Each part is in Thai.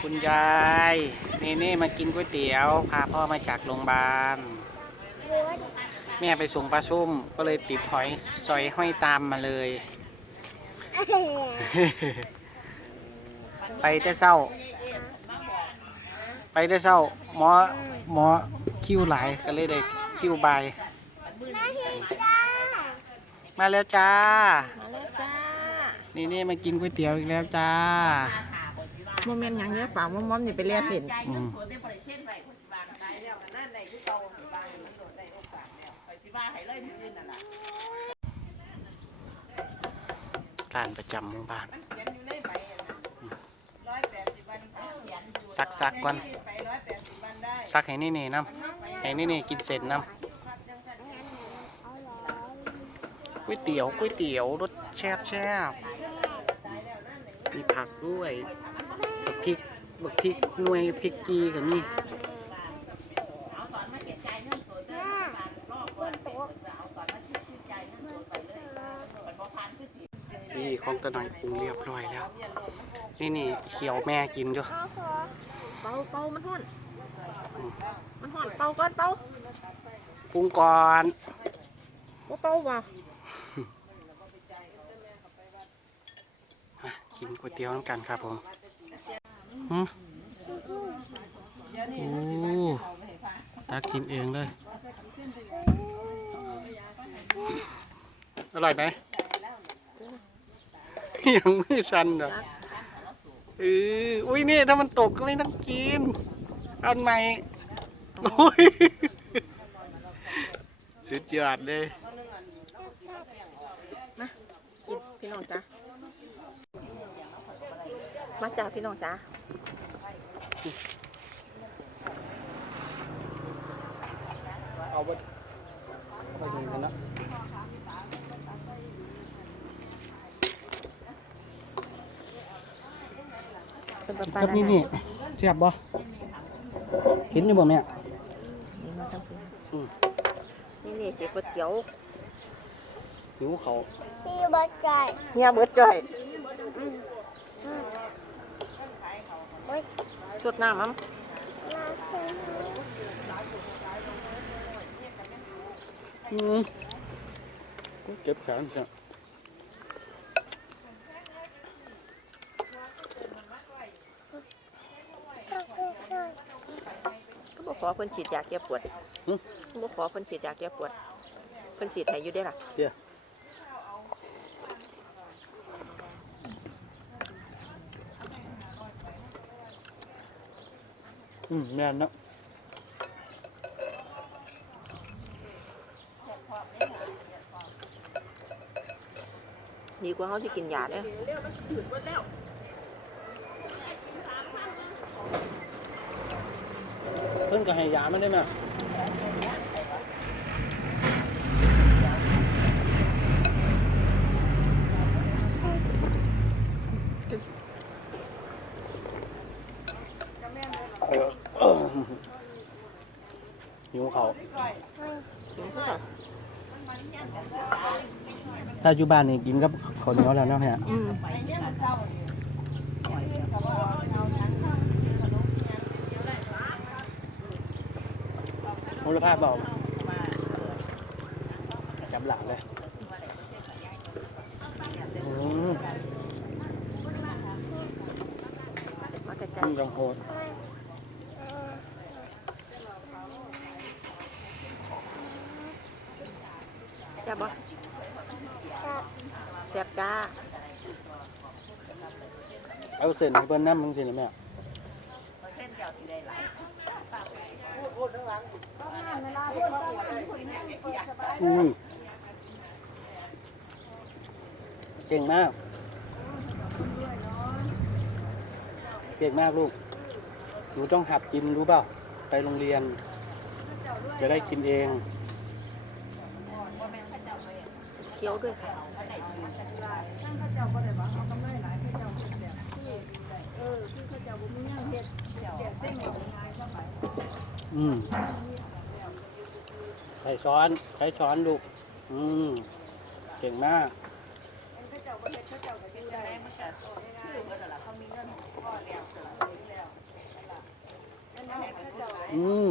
คุณยายนี่นี่มากินก๋วยเตี๋ยว พาพ่อมาจากโรงพยาบาลแม่ไปส่งปลาส้มก็เลยติดหอยซอยห้อยตามมาเลย ไปแต่เศร้า ไปแต่เศร้า หมอหมอคิวหลายก็เลยได้คิวบายมาแล้วจ้ามาแล้วจ้านี่นี่มากินก๋วยเตี๋ยวอีกแล้วจ้า โมเมนต์หยังเนี้ยป่ามอมๆนี่ไปเรียนเห็นอืมร้านประจำหมู่บ้านซักซักก่อนซักให้นี่นี่น้ำให้นี่นี่กินเสร็จน้ำก๋วยเตี๋ยวก๋วยเตี๋ยวรสแซ่บแซ่บมีผักด้วย บักพริกหน่วยพริกกีกับนี่นี่ของตะหน่อยปรุงเรียบร้อยแล้ว นี่นี่เขียวแม่กินจ้ะเป่าเป่ามันห่อนมันห่อนเป่าก่อนเป่าปรุงก่อนว่าเป่าว่ะอะกินก๋วยเตี๋ยวน้ำกันครับผม โอ้ตักกินเองเลย อร่อยไหมยังไม่สันเหรอเอออุ้ยนี่ถ้ามันตกก็ไม่ต้องกิน เอาใหม่โอ้ยสุดยอดเลยมากินพี่น้องจ้ามาจ้าพี่น้องจ้า เอาไปเอาไปยิงกันนะเป็นปลาปลาครับนี่นี่เสียบบ่เห็นอยู่บ่แม่นี่มาทำพี่อืมนี่นี่สิก๋วยเตี๋ยวหิวเขาพี่บัจใจเฮียเบิดจ่อย สดน้ำมั้งมาคืออืมเก็บแขนจ้ะก็บ่ขอเพิ่นฉีดยาแก้ปวดก็บ่ขอเพิ่นฉีดยาแก้ปวดเพิ่นฉีดให้อยู่ได้อล่ะเดี๋ยว อืมแม่นเนาะดีกว่าเขาสิกินยาเด้อเพิ่นก็ให้ยามันได้ไหมเออเออ หิวเขากินคือกันถ้าอยู่บ้านนี่กินกับข้าวเหนียวแล้วเนาะแม่อืมมูลภาพเบาจับหลังเลยอืมมากระจามัยนจังโหด แซ่บบ่แซ่บจ้าเอาเส้นให้เพิ่นน้ำมึงสินะแม่อืมเก่งมาก เก่งมากลูก หนูต้องหัดกินรู้เปล่า ไปโรงเรียน จะได้กินเอง เคี้ยวด้วยค่ะอืมใส่ช้อนใช้ช้อนลูอืมเก่งมากอืม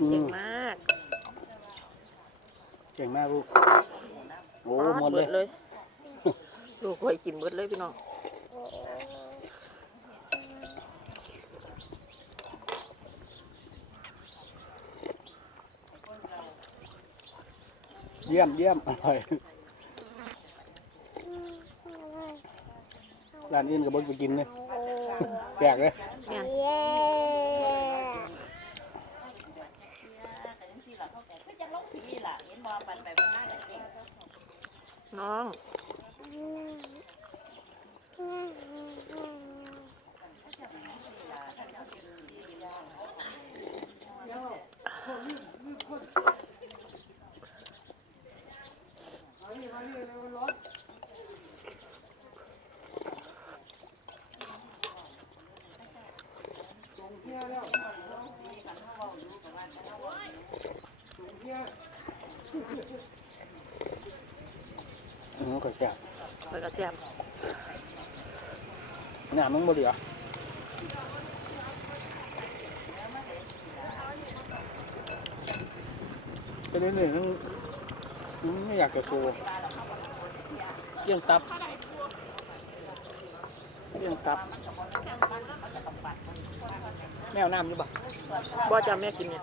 เก่งมมากเก่งมากลูกโอ้หมดเบิเลยเลยลูกคอยกินเบิดเลยพี่น้องเยี่ยมเยี่ยมอร่อยร้านอื่นกับบนไปกินเลยแปลกเลยแม่นเย้ น้อง อืมก็แซ่บคอยกระแซ่บหน้ามึงบ่เหลือไปเรื่อยๆมันมันไม่อยากจะโชว์เรื่องตับเรื่องตับ แมวน้ำอยู่ปะบ่จะแม่กินเนี่ย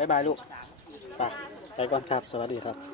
บายบายลูกไปไปก่อนครับ สวัสดีครับ